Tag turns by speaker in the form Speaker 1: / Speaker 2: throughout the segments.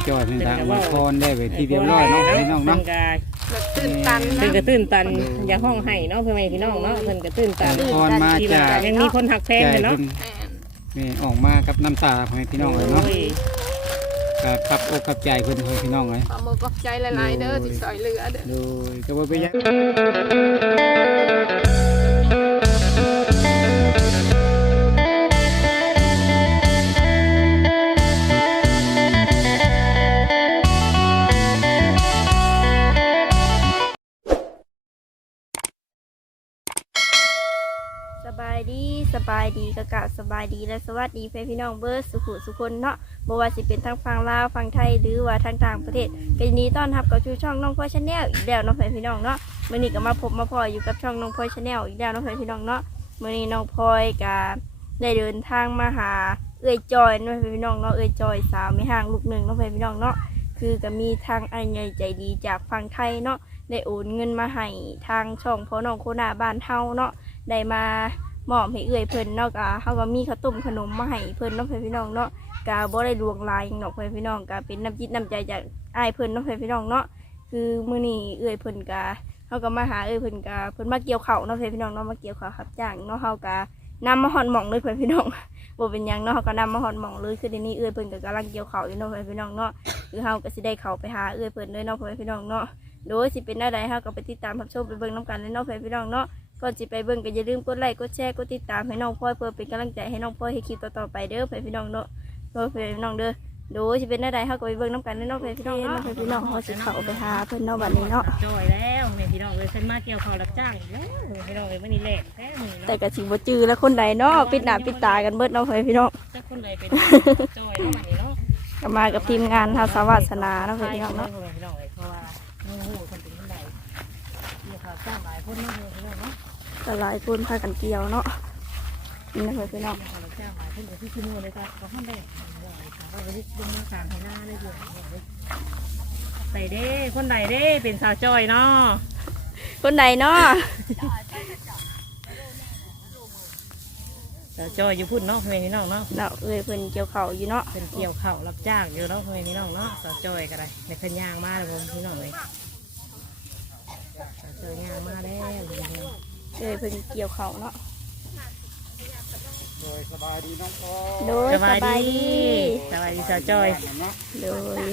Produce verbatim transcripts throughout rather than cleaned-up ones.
Speaker 1: จอยทางอุทนได้ไปที่เรียบร้อยเนาะพี่น้องเนาะ
Speaker 2: ตื่นตัน
Speaker 3: เพิ่นก็ตื่นตันอย่าห้องให้เนาะเพื่อนแม่พี่น้องเนาะเพิ่นก็ตื่นตัน
Speaker 1: พรมาจาก
Speaker 3: ยังมีคนหักแพงเลยเนาะ
Speaker 1: นี่ออกมากับน้ำตาให้พี่น้องเลยเนาะกับขับอกกับใจเพิ่นให้พี่น้องเลย
Speaker 2: ขอมือกับใจหลายๆเด้อที่ซอยเหลือเด้อ
Speaker 1: โดยก็บ่ไปยัง
Speaker 4: สบายดีสบายดีกะกะสบายดีและสวัสดีเพื่อนพี่น้องเบิร์ดสุขุสุคนเนาะบ่ว่าสิเป็นทางฝั่งลาวฝั่งไทยหรือว่าทางต่างประเทศก็ยินดีต้อนรับกับชูช่องน้องพลอยชาแนลอีกแล้วเนาะเพื่อนพี่น้องเนาะมื้อนี้ก็มาพบมาพออยู่กับช่องน้องพลอยชาแนลอีกแล้วเนาะเพื่อนพี่น้องเนาะมื้อนี้น้องพลอยก็ได้เดินทางมาหาเอื้อยจอยเนาะเพื่อนพี่น้องเนาะเอื้อยจอยสาวไม่ห่างลูกหนึ่งเนาะเพื่อนพี่น้องเนาะคือก็มีทางอันใหญ่ใจดีจากฝั่งไทยเนาะได้โอนเงินมาให้ทางช่องพ่อน้องโคนาบ้านเฮาเนาะได้มามอบให้เอื้อยเพิ่นเนาะกะเฮาก็มีข้าวต้มขนมมาให้เพิ่นเนาะเพื่อนพี่น้องเนาะกะบ่ได้ลวงลายหยังเนาะเพื่อนพี่น้องกะเป็นน้ำจิตน้ำใจจากอ้ายเพิ่นเนาะเพื่อนพี่น้องเนาะคือมื้อนี้เอื้อยเพิ่นกะเฮาก็มาหาเอื้อยเพิ่นกะเพิ่นมาเกี่ยวข้าวเนาะเพื่อนพี่น้องเนาะมาเกี่ยวข้าวรับจ้างเนาะเฮากะนำมาฮอดหม่องเลยเพื่อนพี่น้องบ่เป็นหยังเนาะเฮาก็นำมาฮอดหม่องเลยคือเดี๋ยวนี้เอื้อยเพิ่นก็กำลังเกี่ยวข้าวอยู่เนาะเพื่อนพี่น้องเนาะคือเฮาก็สิได้เข้าไปหาเอื้อยเพิ่นเลยเนาะเพื่อนพี่น้องเนาะโดยสิเป็นได้ใดเฮาก็ไปติดตามรับชมไปเบิ่งนํกันเลยเนาะเพื่อนพี่น้องเนาะก่อนจะไปเบิ่งก็อย่าลืมกดไลค์กดแชร์กดติดตามให้น้องพลอยเพื่อเป็นกำลังใจให้น้องพลอยให้คลิปต่อๆไปเด้อเพื่อนพี่น้องเนาะเพื่อนพี่น้องเด้อโดยจะเป็นได้ใดเฮาก็ไปเบิ่งน้ำกันเนาะเพื่อนพี่น้องเนาะเพื่อนพี่น้องเฮาสิเข้าไปหาเพิ่นเนาะบัดนี้เนาะ
Speaker 3: จอยแล้วแม่พี่น้องเลยเพิ่นมาเกี่ยวข้าวรับจ้างอีกแล้วพี่น้องเลยมื้อนี้แหลกแท้มื้อนี้
Speaker 4: แต่ก็สิบ่จื้อแล้วคนใดเนาะปิดหน้าปิดตากันเบิดเนาะเพื่อนพี่น้อง
Speaker 3: จักคนใดเป็นจอยเนาะบัดนี้เนาะ
Speaker 4: ก็มากับทีมงานเฮาสวัสนาเนาะเพื่อนพี่น้องเนาะ
Speaker 3: พี่น้องเลยเพราะว่าโอ้โหคนเป็นคนใดเกี่ยวข้าวจ้างหลายคนเนาะพี่น้องเนาะ
Speaker 4: ก็หลายคนพากันเกี่ยวเนาะนี่นะเพื่อนพี่น้อง
Speaker 3: เราแจ้งหมายเพิ่นก็ที่ขึ้นมือเลยค่ะเขาห้ามได้เราไปดึงมาการให้หน้าได้เลยใส่เด้คนใดเด้เป็นสาวจอยเนาะ
Speaker 4: คนใดเนาะ
Speaker 3: สาวจอยอยู่พุ่นเนาะเพื่อนพี่น้องเนาะ
Speaker 4: เนาะเอ้ยเพิ่นเกี่ยวข้าวอยู่เนาะ
Speaker 3: เป็นเกี่ยวข้าวรับจ้างอยู่เนาะเพื่อนพี่น้องเนาะสาวจอยก็ได้ในขันยางมาเลยพี่น้องเลยสาวจอยยางมาแล้ว
Speaker 4: เอ้ยเพิ่นเกี่ยวข้าวเนาะ
Speaker 1: โดยสบายดีน้องพ่อ
Speaker 4: โดย
Speaker 3: ส
Speaker 4: ส
Speaker 3: บาย
Speaker 4: บาย
Speaker 3: ดี
Speaker 4: ดี
Speaker 3: สบายดีสาวจอย
Speaker 4: โดย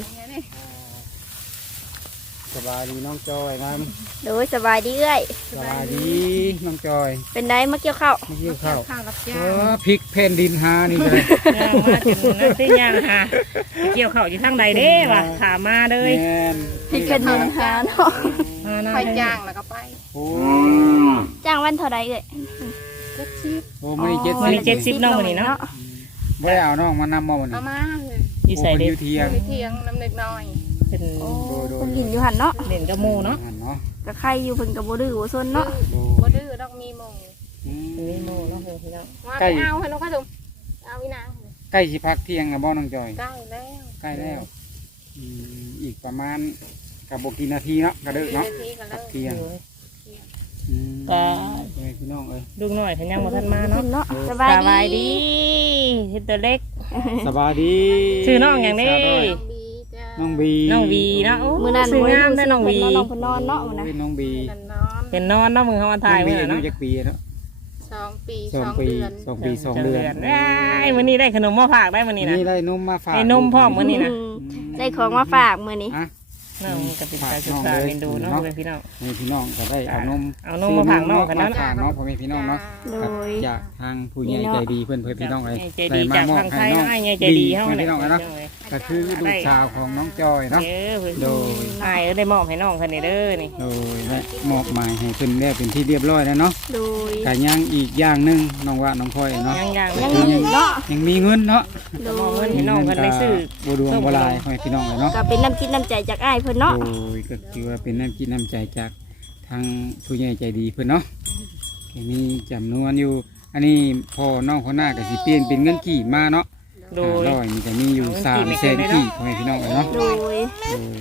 Speaker 1: สบายดีน้องจอยครับ
Speaker 4: โดยสบายดีเอ้ย
Speaker 1: สบายดีน้องจอย
Speaker 4: เป็นไดมาเกี่ยวข้าว
Speaker 1: ไม่เกี่ยวข้าว
Speaker 3: ข้าวรับจ้า
Speaker 1: เอง อพริกแผ่นดินหานี่เลย
Speaker 3: ย่างมาจนนั่นสิย่างค่ะเกี่ยวข้าวอยู่ทางใดเด้วะถามมาเลย
Speaker 1: แม่น
Speaker 4: พี่กันดินหาเนาะ
Speaker 3: มาหน้า
Speaker 2: ไป
Speaker 3: เลย
Speaker 2: จ้างแล้วก็ไป
Speaker 1: โอ้
Speaker 4: จ้างวันเท่าไรเอ้ย
Speaker 2: เจ็ดสิบ
Speaker 1: โหไม่เจ็ด
Speaker 3: วัน
Speaker 1: สิ
Speaker 3: นี้
Speaker 1: บ
Speaker 3: เจ็ดสิบน้องวันนี้เนาะ
Speaker 1: ไม่ได้เอาน้องมานำมาวัน
Speaker 2: เอา
Speaker 1: นี้
Speaker 2: มาเลย
Speaker 3: อยู่ใส่เด็
Speaker 1: โอ้เพิ่นอยู่เทียง
Speaker 2: ไปเที่ยงน้ำเล็กน้อย
Speaker 3: เป็น
Speaker 4: โอ้คนหินอยู่หันเนาะ
Speaker 3: เด่นกระมูเนาะ
Speaker 1: หันเนาะ
Speaker 4: กับใครอยู่เพิ่นกับบ่ดื้อบ่ซนเนาะ
Speaker 1: โด
Speaker 2: บ่ดื้อดอกมีมง
Speaker 1: อืม
Speaker 3: มีโมเนาะพี่น้อง
Speaker 2: ว่าไปเอาให้น้องก็ถุงเอาวินาง
Speaker 1: ใกล้สิพักเที่ยงแล้วบ่น้องจอย
Speaker 2: ใกล้แล้ว
Speaker 1: ใกล้แล้วอืมอีกประมาณกับบ่กี่นาทีเนาะกระเดึก
Speaker 2: สี่
Speaker 1: เนาะ
Speaker 2: นาทีกันแล้ว
Speaker 1: เที่ยงอืม
Speaker 3: ก็
Speaker 1: เอ้ยพี่น้องเอ้ย
Speaker 3: ลูกหน่อยขยังมาทันมาเนาะ
Speaker 4: เนาะส
Speaker 3: ส
Speaker 4: บาย
Speaker 3: บาย
Speaker 4: ดี
Speaker 3: ดีเห็นตัวเล็ก
Speaker 1: สบายดี
Speaker 3: ชื่อน้องอย่างนี้
Speaker 1: สาวน้อย
Speaker 2: น้องบีจ้า
Speaker 1: น้องบี
Speaker 3: น้องวีเนาะโอ้
Speaker 4: มื้อนั้น
Speaker 3: สวยงามได้
Speaker 4: ได้
Speaker 3: น้องวี
Speaker 4: น้องเพิ่นนอนเนาะมื้อนั้น
Speaker 1: โอ้ยน้องบี
Speaker 2: นันนอน
Speaker 3: เป็นนอนเนาะมือเขามาถ่าย
Speaker 1: น้องบี
Speaker 3: เมื่อ
Speaker 1: อายุ
Speaker 3: เนาะ
Speaker 1: จักปีเนาะ
Speaker 2: สองปี
Speaker 1: ส
Speaker 2: ส
Speaker 1: อ
Speaker 2: อง ง
Speaker 1: ปี
Speaker 2: เดือน
Speaker 1: สองปีสองเดือน
Speaker 3: ได้วันนี้ได้ขนมมาฝากได้วันนี้นะ
Speaker 1: นี่ได้นมมาฝาก
Speaker 3: ได้นมพร้อมมื้อนี้นะ
Speaker 4: อืมได้ของมาฝากมื้อนี้
Speaker 1: อ่ะ
Speaker 3: น้องกับเป็นการศึกษาเรียนดูเนาะเป็นพี่น้อง
Speaker 1: ให้พี่น้องก็ได้เอานม
Speaker 3: เอานมมาฝากน้องกันเนาะ
Speaker 1: มาฝากน้องพ่อแม่พี่น้องเนาะ
Speaker 4: โด
Speaker 1: ครับ
Speaker 4: ย
Speaker 1: จากทางผู้ใหญ่ใจดีเพื่อนเพื่อนพี่น้องเลย
Speaker 3: ใจดีจากทางไทยเนาะไอ้ใจดีเฮา
Speaker 1: พื่อน
Speaker 3: เลย
Speaker 1: พี่น้องเลยเนาะก็คือลูกสาวของน้องจอยเนาะ
Speaker 3: เออเพิ่น
Speaker 1: โดย
Speaker 3: ไอ้ได้มอบให้น้องคันนี้เด้อนี่
Speaker 1: โดยและมอบหมายให้เพิ่นได้เป็นที่เรียบร้อยแล้วเนาะ
Speaker 4: โดย
Speaker 1: ก็ยังอีกอย่างหนึงน้องว่าน้องพลอยเนาะ
Speaker 3: ยังยัง
Speaker 4: ยังมีอีกเนาะ
Speaker 1: ยังมีเงินเนาะ
Speaker 4: โด
Speaker 3: มอบเงิ
Speaker 4: ย
Speaker 3: นให้น้องเพิ่นได้ซื้อ
Speaker 1: บ่ดวงบ่ลายพ่อแม่พี่น้องเลยเนาะ
Speaker 4: ก็เป็นน้ำคิดน้ำใจจากอ้ายเพิ่นเนาะ
Speaker 1: โดยก็คือว่าเป็นน้ำจิตน้ำใจจากทางผู้ใหญ่ใจดีเพื่อนเนาะก็มีจำนวนอยู่ อันนี้พอน้องคนหน้าก็สิเปลี่ยนเป็นเงินกี่มาเนาะ
Speaker 3: โดย
Speaker 1: ห้าร้อยนี่ก็มีอยู่สามแสนกี่พ่อแม่พี่น้องเลยเนาะ
Speaker 4: โดย
Speaker 1: โดย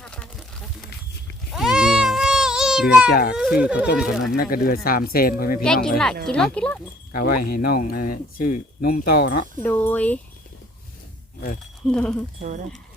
Speaker 1: เดือเดือจากซื้อข้าวต้มขนมนั่นก็เดือสามแสนพ่อแม่พี่
Speaker 4: แก
Speaker 1: น้อง
Speaker 4: กิน
Speaker 1: เลย
Speaker 4: ละกินละกินละ
Speaker 1: ก็ไว้ให้น้องเอ่อซื้อนมต่อเนาะ
Speaker 4: โดย
Speaker 1: เออ
Speaker 3: โดย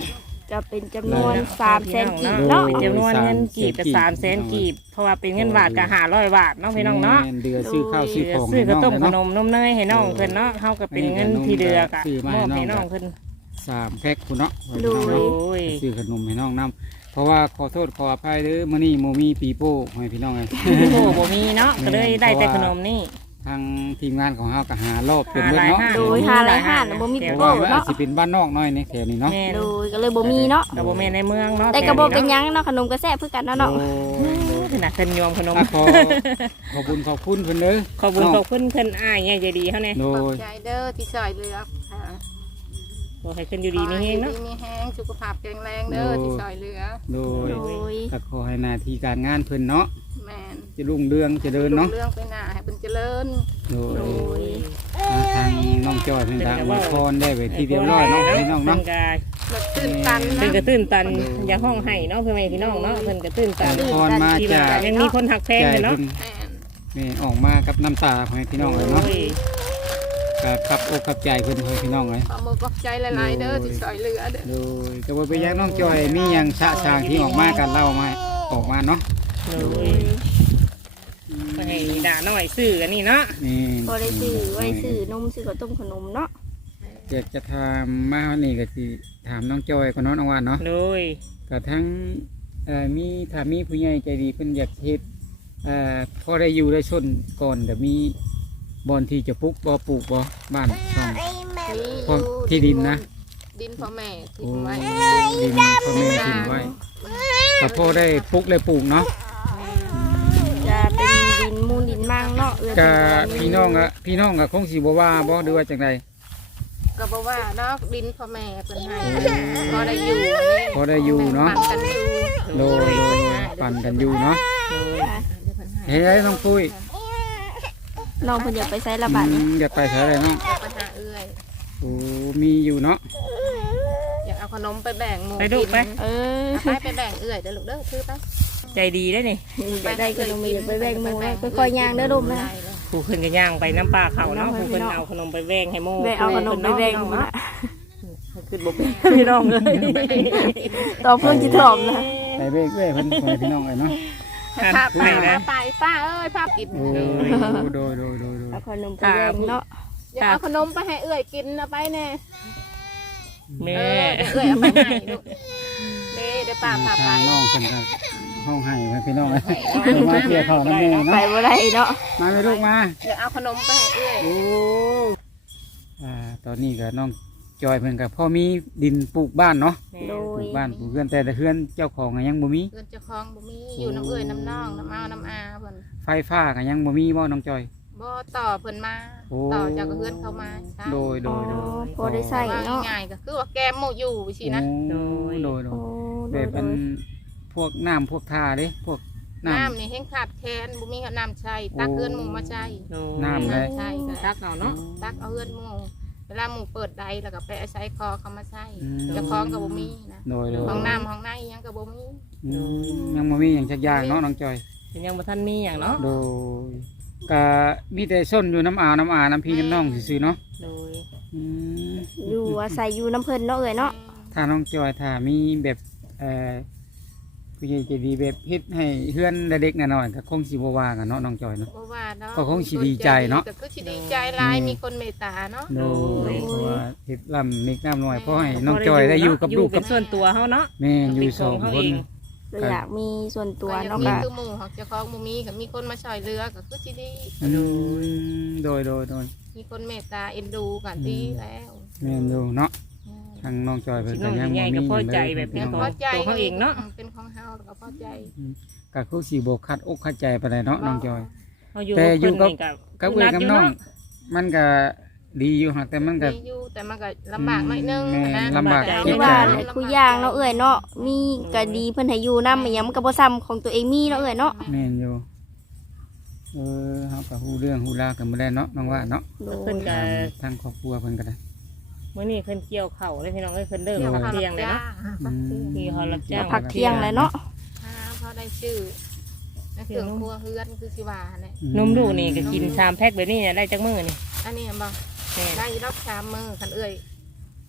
Speaker 4: ก็เป็นจำนวนสามแสนกีบเนาะ
Speaker 3: เป็นจำนวนเงินกีบกับสามแสนกีบเพราะว่าเป็นเงินบาทก็ห้าร้อยบาทเนาะพี่น้องเนาะ
Speaker 1: แม่เดือซื้อข้าวซื้อของ
Speaker 3: ซื้อข้าวต้มข
Speaker 1: ให้
Speaker 3: น
Speaker 1: น้อง
Speaker 3: มนมเนยให้น้องเพิ่นเนาะเฮาก็เป็นเงินที่เดือกะมอบให้น้องเพิ่น
Speaker 1: สามแพ็คคุณเนาะ
Speaker 4: โด
Speaker 3: โอ้
Speaker 4: ย
Speaker 3: ย
Speaker 1: ซื้อขนมให้น้องนํเพราะว่าขอโทษขออภัยเด้อมื้อนี้โมมีปีโป้ให้พี่น้องเลย
Speaker 3: โอ้บ่มีเนาะก็เลยได้แต่ขนมนี่
Speaker 1: ทางทีมงานของเฮาก็หารอบเป็นเบิดเนาะ
Speaker 3: หาหลายห้าง
Speaker 4: โดยหาหลายห้านบ่มี
Speaker 1: เพ
Speaker 4: ปี
Speaker 1: ราะ
Speaker 4: โป้
Speaker 1: ว่ามันอาจ
Speaker 4: เนาะ
Speaker 1: สิเป็นบ้านนอกหน่อยนี่แถวนี้เนาะ
Speaker 3: แม่น
Speaker 4: โดยก็เลยบ่มีเนาะ
Speaker 3: ก็บ่แม่นในเมืองเนาะ
Speaker 4: แต่ก็บ่เป็นหยังเนาะขนมก็แซ่บคือกันเนาะเนาะ
Speaker 1: โอ้ย
Speaker 3: ขนาดเพิ่นยอมขนม
Speaker 1: อ่ะขอขอบคุณขอบคุณเพิ่นเด้อ
Speaker 3: ขอบคุณขอบคุณเพิ่นอ้ายใหญ่ใจดีเฮาแน่
Speaker 1: โด
Speaker 2: ขอบ
Speaker 1: ย
Speaker 2: ใจเด้อที่ช่วยเหลือค่ะ
Speaker 3: ขอให้เพิ่นอยู่ดีมีเฮงเนาะ
Speaker 2: ขอให้อยู่ดีมีแห้งสุขภาพแข็งแรงเด้อที่ช่วยเหลือ
Speaker 1: โดย
Speaker 4: โดย
Speaker 1: ก็ขอให้หน้าที่การงานเพิ่นเนาะ
Speaker 2: แม่น
Speaker 1: จะรุ่งเรืองเจะเดินเนาะ
Speaker 2: เรื่องไปหน้าให้เป็นเจริญ
Speaker 1: โดย
Speaker 4: โดย
Speaker 1: ทางน้องจอยเพิ่นก็อวยพรได้ไปที่เรียบร้อยเนาะพี่น้อง
Speaker 3: เพิ่
Speaker 1: เนาะ
Speaker 3: นก็
Speaker 2: แบบตื่นตัน
Speaker 3: เพิ่น
Speaker 2: นะ
Speaker 3: ก็ตื่นตันอย่าห้องไห้เนาะเพื่อนแม่พี่น้องเนาะเพิ่นก็ตื่น
Speaker 1: อ
Speaker 3: ตัน
Speaker 1: วยพรมา
Speaker 3: ที่
Speaker 1: จาก
Speaker 3: ว่ายังมีคนหักแพง
Speaker 1: ใจ
Speaker 3: เลยเนาะ
Speaker 1: เพิ่น
Speaker 2: แม่น
Speaker 1: นี่ออกมากับน้ำตาของพี่น้องเลยเนาะ
Speaker 3: โอ้ย
Speaker 1: ก็ขับอกขับใจเพิ่นให้พี่น้องเลย
Speaker 2: ขอมือขอบใจหลายๆเด้อที่ช่วยเหลือเด้อ
Speaker 1: โดยแต่ว่าไปยังน้องจอยมีหยังชะชางที่ออกมากันเล่ามาออกมาเนาะ
Speaker 3: โอ้ยก็ให้ด่าหน่อยซื้ออันนี้เนาะ
Speaker 1: นี่
Speaker 4: บ่ได้ซื้อบ่ได้ซื้อนมซื้อข้าวต้มขนมเนาะ
Speaker 1: อยากจะถามมาวันนี้ก็สิถามน้องจอยกับน้องอวานเนาะ
Speaker 3: โดย
Speaker 1: ก็ทั้งเอ่อมีถ้ามีผู้ใหญ่ใจดีเพิ่นอยากเฮ็ดเอ่อพอได้อยู่ได้ชนก่อนแต่มีบอนที่จะปลูกบ่ปลูกบ่บ้านช่อง
Speaker 2: มี
Speaker 1: พอที่ดินนะ
Speaker 2: ดินพ่อแม่ทิ้
Speaker 1: โอ้
Speaker 2: งไว้
Speaker 1: ดินพ่อแม่ทิ้งไว้ก็พอได้ปลูกได้ปลูกเนาะ
Speaker 4: จะเป็นดินมูลดินมังเนาะเอื้อ
Speaker 1: ก็
Speaker 4: ที่
Speaker 1: พี่น้องอะพี่น้องอะคงสิบ่ว่าบ่หรือว่าจังได
Speaker 2: ก็บอกว่าเนาะดินพ่อแม่เป็นให้พอได้อยู่
Speaker 1: พอได้อยู่เนาะ
Speaker 2: ปั่นกันอยู่
Speaker 1: โดยโดยปั่นกันอยู่เนาะ
Speaker 3: โดย
Speaker 1: เฮ้ยน้องปุ้ย
Speaker 4: น้องเพิ่นอยากไปไสละ
Speaker 1: อื
Speaker 4: บาดนี้
Speaker 1: มอยากไปใช้อะไรเนาะ
Speaker 2: อยากไปหาเอื้อย
Speaker 1: โอ้มีอยู่เนาะ
Speaker 2: อยากเอาขนมไปแบ่งหมู่
Speaker 3: ไปดูไป
Speaker 4: เออ
Speaker 2: เอาไปไปแบ่งเอื้อยเด้อลูกเด้อถือไป
Speaker 3: ใจดีได้นี่
Speaker 4: อยากได้ขนมอยากไปแบ่งหมู่นะค่อยๆย่างเด้อลมนะ
Speaker 3: ผู้เพิ่นก็ย่างไปน้ำปลาเขาเนาะผู้เพิ่นเอาขนมไปแบ่งให้โม่
Speaker 4: แบ่งเอาขนมไปแบ่งหมู่นะ
Speaker 3: คือบ่เป็นพี่น้องเลย
Speaker 4: ต่อเพิ่นสิถอมนะ
Speaker 1: ไปเบ้เบ้เพิ่นขอให้พี่น้องเลยเนาะ
Speaker 2: พาไปพาไปป้าเอ้ยพากิน
Speaker 1: โอ้โดยโดยโดยโดย
Speaker 4: เอาขนมไปแบ่งเนาะ
Speaker 2: อยากเอาขนมไปให้เอื้อยกินนะไปแน่
Speaker 3: แม่
Speaker 2: เออเดี๋ยวเอื้อยเอาไปให้ลูกเด้เดี๋ยวป้าพาไป
Speaker 1: ทางน้องเพิ่นก็ห้องให้ไว้พี่น้องเลยมาเกี่ยวข้าวน้ำแม่
Speaker 4: ไป
Speaker 1: เนาะ
Speaker 4: บ่ได้เนาะ
Speaker 1: มาไหมลูกมา
Speaker 2: เดี๋ยวเอาขนมไปให้เอื้อย
Speaker 1: โอ้อ่าตอนนี้ก็น้องจอยเพิ่นก็พ่อมีดินปลูกบ้านเนาะ
Speaker 4: โด
Speaker 1: ปลู
Speaker 4: ย
Speaker 1: กบ้านปลูกเรือนแต่ละเรือนเจ้าของก็ยังบ่มี
Speaker 2: เอื้อนเจ้าของบ่มีอยู่น้ำเอื้อยน้ำน้องน้ำเอาน้ำอาเพิ่น
Speaker 1: ไฟฟ้าก็ยังบ่มีบ่น้องจอย
Speaker 2: บ่ต่อเพิ่นมา
Speaker 1: โอ้
Speaker 2: ต่อจากเอื้อนเข้ามาใช่
Speaker 1: โดยโด
Speaker 4: อ๋อย
Speaker 1: โดย
Speaker 4: พอได้ใส่
Speaker 2: ว่า
Speaker 4: เนาะ
Speaker 2: ง่ายๆก็คือว่าแกมหมู่อยู่สินะ
Speaker 1: โอ้โดยโด
Speaker 4: โอ้
Speaker 1: ย
Speaker 4: โด
Speaker 1: แบ
Speaker 4: ย
Speaker 1: บ
Speaker 4: โด
Speaker 1: เป็น
Speaker 4: ย
Speaker 1: พวกน้ำพวกท่าเด้พวกน้ำ
Speaker 2: น้ำนี่แห้งขาดแคลนบ่มีน้ำใช้ตักเอื้อนหมู่มาใช้
Speaker 1: น้ำเลย
Speaker 2: ใช่ก็
Speaker 3: ตักเอาเนาะ
Speaker 2: ตักเอาเอื้อนหมู่เวลาหมู่เปิดใดแล้วก็ไปอาศัยคอเขามาใช้
Speaker 1: อืม
Speaker 2: เจ้าของก็บ่มีนะ
Speaker 1: โดยโดย
Speaker 2: ห้องน้ำห้องในอิหยังก็บ่มี
Speaker 1: อืมยังบ่มีอย่างจักอย่างเนาะน้องจอย
Speaker 3: เป็นยังบ่ทันมีอย่างเนาะ
Speaker 1: โดยก็มีแต่ส้นอยู่น้ำอ่าวน้ำอาน้ำพี่น้ำน้องซื่อๆเนาะ
Speaker 3: โดย
Speaker 1: อืม
Speaker 4: อยู่อาศัยอยู่น้ำเพิ่นเนาะเอ้ยเนาะ
Speaker 1: ถ้าน้องจอยถ้ามีแบบเอ่อผู้ใหญ่ใจดีแบบเฮ็ดให้เฮือนเด็กๆน้อยๆก็คงสิบ่ว่ากันเนาะน้องจอยเนาะ
Speaker 2: บ่ว่าเนาะ
Speaker 1: ก็คงสิดีใจเนาะ
Speaker 2: ก็คือสิดีใจหลายมีคนเมตตาเนาะ
Speaker 1: โดยเพราะว่าเฮ็ดลำเล็กน้ำน้อยเพราะให้น้องจอยได้อยู่กับลูก
Speaker 3: เป็
Speaker 1: กับ
Speaker 3: นส่วนตัวเฮาเนาะ
Speaker 1: แม่อยู่สองคน
Speaker 4: เราอยากมีส่วนตัว
Speaker 2: ว่าอย่าง
Speaker 4: เนาะ
Speaker 2: นี้
Speaker 4: ก็
Speaker 2: คือหมู่ของเจ้าของบ่มีก็มีคนมาช่วยเหลือก็คือสิดี
Speaker 1: อืมโดยโดยโดย
Speaker 2: มีคนเมตตาเอ็นดูก็ดีแล้ว
Speaker 1: แม่นอยู่เนาะ
Speaker 2: อืม
Speaker 1: ทางน้องจอยเพิ่น
Speaker 3: น้
Speaker 1: ก็
Speaker 3: อง
Speaker 1: ยัง
Speaker 3: ใหญ่
Speaker 1: บ่มี
Speaker 3: ก็พอใจ
Speaker 1: หยัง
Speaker 3: แบบ
Speaker 1: พี่
Speaker 3: นี้
Speaker 1: น้อง
Speaker 2: พอใจ
Speaker 3: ตัวเขาเองเนาะ
Speaker 2: เป็นของเฮาแล้วก็พอใจ
Speaker 1: ก็คือสิบ่คัดอกคัดใจปานใดเนาะน้องจอย
Speaker 3: เฮาอยู่
Speaker 1: แต่อยู่กับ
Speaker 3: เพิ่นนี่
Speaker 1: กับเอ้ยกับน้อง มันก็ดีอยู่หักแต่มันก็
Speaker 2: ดีอยู่แต่มันก็ลำบากหน่อยนึง
Speaker 1: แม่
Speaker 2: นะ
Speaker 1: ลำบาก
Speaker 4: คือว่าแหละคุยอย่างเนาะเอ้ยเนาะมีก็ดีเพิ่นให้อยู่นำอีหยังมันก็บ่ซ้ำของตัวเองมีเนาะเอ้ยเนาะ
Speaker 1: แม่นอยู่เออเฮาก็ฮู้เรื่องฮู้ราวกันบ่ได้เนาะน้องว่าเนาะ
Speaker 4: โด
Speaker 3: เพิ่
Speaker 4: ย
Speaker 3: นก็
Speaker 1: ทางครอบครัวเพิ่นก็ได้
Speaker 3: มื้อนี้เพิ่นเกี่ยวข้าวเลยพี่น้องเอ้ยเพิ่นเริ่ม
Speaker 2: เดี๋ยว
Speaker 3: พัก
Speaker 2: เขา
Speaker 3: เที่ยงเลยเนาะ
Speaker 1: อืม
Speaker 3: ที่เขารับจ้าง
Speaker 4: พักเที่ยงเลยเนาะ
Speaker 2: เขาได้ชื่อนักเสืองครัวเฮือนคือสิวาเนี่ย
Speaker 3: นมดูนี่ก็กินสามแพ็คแบบนี้เนี่ยได้จักมื้อนี่
Speaker 2: อันนี้บอก
Speaker 3: แม่น
Speaker 2: ได้รับชามมือคันเอ้ยบ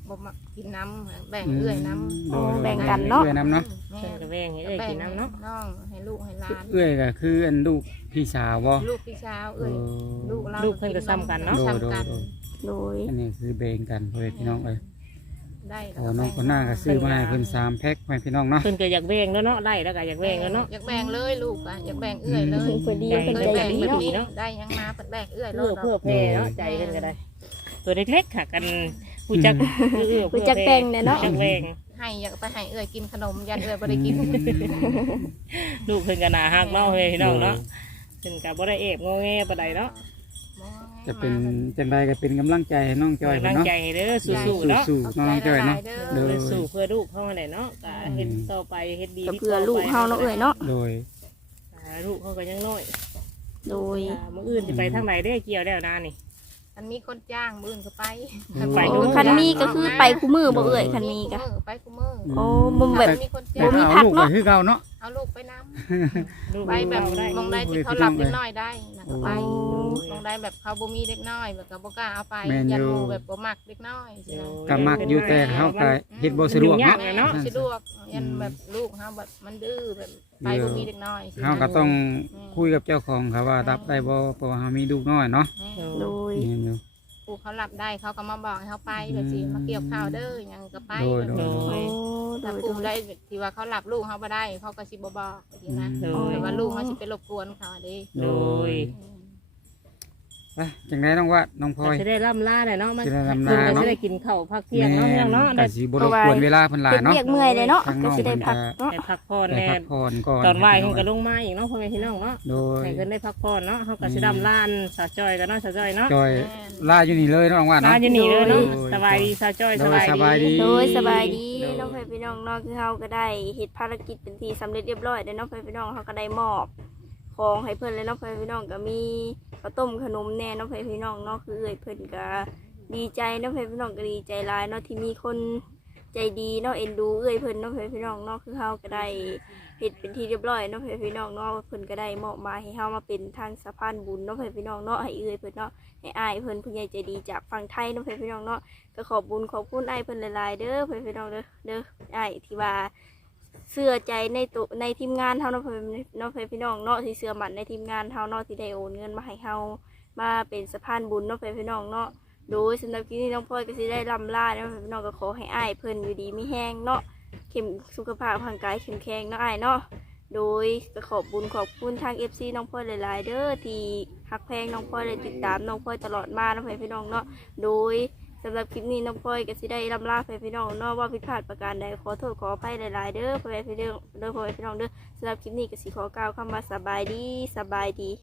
Speaker 2: บ่มากินน้ำแบ่งเอื้อยน้ำ
Speaker 4: โอ้แบ่งกันเนาะ
Speaker 1: เอื้อยน้ำเนาะ
Speaker 2: แม่
Speaker 3: เพิ่นก็แบ่งให้เอ้ยกินน้ำเนาะ
Speaker 2: น้องให้ลูกให้หลาน
Speaker 1: เอื้อยก็คืออันลูกพี่สาวบ่
Speaker 2: ลูกพี่เช้าเอ้ยลูกเรา
Speaker 3: ลูกเพิ่นก็ซ้ำกันเนาะ
Speaker 1: โดย
Speaker 2: ซ้ำ
Speaker 1: โดย
Speaker 2: กัน
Speaker 1: โดย
Speaker 4: โดย
Speaker 1: อันนี้คือแบ่งกันเพื่อนพี่น้องเอ้ย
Speaker 2: ได้
Speaker 1: โอ้น้องคนหน้าก็ซื้อมาให้เพิ่นสามแพ็คให้พี่น้องเนาะ
Speaker 3: เพิ่นก็อยากแบ่งแล้วเนาะได้แล้วก็อยากแบ่งแล้วเนาะ
Speaker 2: อยากแบ่งเลยลูกอ่ะอยากแบ่งเอื้อยเลย
Speaker 4: เพิ่นดี
Speaker 3: ใจ
Speaker 4: เพิ่น
Speaker 2: เคย
Speaker 4: ใจ
Speaker 2: แบ่ง
Speaker 4: ดี
Speaker 2: แบบ
Speaker 4: เนาะ
Speaker 2: นี้ได้ยังมาเปิดแบ่งเอื้อย
Speaker 3: เพื่อ
Speaker 2: โล
Speaker 3: เพื่อ
Speaker 2: ด
Speaker 3: แพ่เนาะใจเพิ่นก็ได้ ตัวเล็กๆค่ะกันผู้จักเอื้อ
Speaker 4: รู้จักแบ่งเนี่ยเนาะ
Speaker 3: จักแบ่ง
Speaker 2: ให้อยากไปให้เอื้อยกินขนมยันเอื้อยบ่ได้กิน
Speaker 3: ลูกเพิ่นก็น่าฮักเนาะเฮ้ยพี่น้องเนาะเพิ่นก็บ่ได้เอบงอแงปานใดเนาะ
Speaker 1: จะเป็นจังใดก็เป็นกำลังใจให้น้องจอย
Speaker 3: กำ
Speaker 1: เพิ่
Speaker 3: ลั
Speaker 1: น
Speaker 3: ง
Speaker 1: เนาะ
Speaker 3: ใจเด้อสู้ๆเนาะ
Speaker 1: สู้ๆน้องจอยเนาะโดย
Speaker 3: เด้อสู้เพื่อลูกเฮาแหละเนาะก็เฮ็ดต่อไปเฮ็ดดี
Speaker 4: ก็เพื่อลูกเฮาเนาะเอ้ยเนาะ
Speaker 1: โดย
Speaker 3: อ่าลูกเฮาก็ยังน้อย
Speaker 4: โดย
Speaker 3: อ่ามื้ออื่นสิไปทางไหนเด้อเกี่ยวแล้วนานี่
Speaker 2: อันมีคนจ้างมื้ออื่นก็ไป
Speaker 3: ไป
Speaker 4: โอ้คันมีก็คือไปคู่มือบ่เอ้ยคันมีก็
Speaker 2: ไปกูมือ
Speaker 4: โอ้บ่แบบ
Speaker 2: มีคน
Speaker 1: แต่
Speaker 2: จ้าง
Speaker 4: มี
Speaker 1: เอา
Speaker 4: พัก
Speaker 1: ลูก
Speaker 4: เนาะ
Speaker 1: ไปคือเก่าเนาะ
Speaker 2: เอาลูกไปน้
Speaker 3: ลูก
Speaker 2: ำไปแบบ
Speaker 3: เราได้
Speaker 2: มองได้ที่เขาหลับเล็กน้อยได้นะก็ไป
Speaker 4: โอ้
Speaker 2: มองได้แบบเขาบ่มีเล็กน้อยแบบก็บ่กล้าเอาไป
Speaker 1: แม่นอยู่
Speaker 2: ยันหมู่แบบบ่มักเล็กน้อยสินะ
Speaker 1: ก็มักอยู่แต่เฮาก็เฮ็ดบ่สะดวก
Speaker 3: มันยุ่งยาก
Speaker 1: เนาะ
Speaker 3: เนาะ
Speaker 2: สะดวกยันแบบลูกเฮาแบบมันดื้อแบบไปบ่มีเล็กน้อยสินะ
Speaker 1: เฮาก็ต้องคุยกับเจ้าของครับว่ารับได้บ่เพราะว่าเฮามีลูกน้อยเนาะ
Speaker 4: โดย
Speaker 1: นี่อยู่
Speaker 2: ผู้เขาหลับได้เขาก็มาบอกให้เขาไปแบบสิมาเกี่ยวข้าวเด้อหยังก็ไป
Speaker 1: โดย
Speaker 2: แบบ
Speaker 1: โด
Speaker 2: นี้
Speaker 1: ย
Speaker 4: โอ้โด
Speaker 2: ถ้าย
Speaker 4: โด
Speaker 2: ผู้
Speaker 4: ย
Speaker 2: ได้ที่ว่าเขาหลับลูกเขาบ่ได้เขาก็สิบ่บอกแบบนี้นะ
Speaker 3: โด
Speaker 4: โอ้
Speaker 3: ย
Speaker 2: แต่ว่าลูกเขาสิไปรบกวนเขาเด้
Speaker 3: โดย
Speaker 1: ไปจังไดน้องว่าน้องพล
Speaker 3: ก็
Speaker 1: อย
Speaker 3: สิได้ล่ำลาได้เนาะมัน
Speaker 1: สิได้ร่ำ
Speaker 3: เพิ่
Speaker 1: ลาน
Speaker 3: ก็
Speaker 1: เนาะ
Speaker 3: สิได้กินข้าวพักเที่ยงเนาะพี่น้องเนาะ
Speaker 1: ก็
Speaker 3: ได้
Speaker 1: สิบ่รบกวนเวลาเพิ่นหลาย
Speaker 4: เป็น
Speaker 1: เนาะ
Speaker 4: เรียกเมื่อยเลยเนาะ
Speaker 1: ทางน้
Speaker 4: ก็
Speaker 1: อง
Speaker 4: สิได้พักเนาะ
Speaker 3: ได้พักผ่อน
Speaker 1: ได้
Speaker 3: แน่
Speaker 1: พักผ่อนก่อน
Speaker 3: ตอนว่ายเพิ่นก็ลงมาอีกเนาะพ่อแม่พี่น้องเนาะ
Speaker 1: โดย
Speaker 3: ให้เพิ่นได้พักผ่อนเนาะเฮาก็สิดำลานสาวจอยกันเนาะสาวจอยเนาะ
Speaker 1: จอยลาอยู่นี่เลยเนาะน้องว่า
Speaker 3: ลา
Speaker 1: เนาะ
Speaker 3: อยู่นี่เลยเนาะ
Speaker 1: โดย
Speaker 3: สบายดีสาวจอย
Speaker 1: โด
Speaker 3: ส
Speaker 1: ย
Speaker 3: บาย
Speaker 1: สบายดี
Speaker 3: ดี
Speaker 4: โดยสบายดีน้องเพื่อนพี่น้องเนาะคือเฮาก็ได้เฮ็ดภารกิจเป็นที่สำเร็จเรียบร้อยแล้วน้องเพื่อนพี่น้องเฮาก็ได้มอบของให้เพิ่นเลยน้องเพื่อนพี่น้องก็มีข้าวต้มขนมแน่น้องเพื่อนพี่น้องเนาะคือเอ้ยเพิ่นก็ดีใจน้องเพื่อนพี่น้องก็ดีใจหลายเนาะที่มีคนใจดีเนาะเอ็นดูเอ้ยเพิ่นน้องเพื่อนพี่น้องเนาะคือเฮาก็ได้เฮ็ดเป็นที่เรียบร้อยน้องเพื่อนพี่น้องเนาะเพิ่นก็ได้มอบหมายให้เฮามาเป็นทางสะพานบุญน้องเพื่อนพี่น้องเนาะให้เอ้ยเพิ่นเนาะให้อ้ายเพิ่นผู้ใหญ่ใจดีจากฝั่งไทยน้องเพื่อนพี่น้องเนาะ ก็ขอบบุญขอบคุณไอ้ายเพิ่นหลายๆเด้อเพื่อนพี่น้องเด้อเด้อไอ้ายที่ว่าเชื่อใจในตัวในทีมงานเฮาเนาะเพื่อนเนาะเพื่อนพี่น้องเนาะที่เชื่อมั่นในทีมงานเฮาเนาะที่ได้โอนเงินมาให้เฮามาเป็นสะพานบุญเนาะเพื่อนพี่น้องเนาะโดยสำหรับคลิปนี้น้องพลอยก็สิได้ลำลาเนาะเพื่อนพี่น้องก็ขอให้อ้ายเพิ่นอยู่ดีมีแห้งเนาะเข้มสุขภาพร่างกายเข้มแข็งเนาะอ้ายเนาะโดยก็ขอบบุญขอบคุณทาง เอฟ ซี น้องพลอยหลายๆเด้อที่ฮักแพงน้องพลอยและติดตามน้องพลอยตลอดมาเนาะเพื่อนพี่น้องเนาะโดย สำหรับคลิปนี้น้องพลอยก็สิได้ลำลาไปพี่น้องเนาะว่าผิดพลาดประการใดขอโทษขออภัยหลายๆเด้อพ่อแม่พี่น้องเด้อพ่อแม่พี่น้องเด้อสำหรับคลิปนี้ก็สิขอกล่าวคำว่าสบายดีสบายดี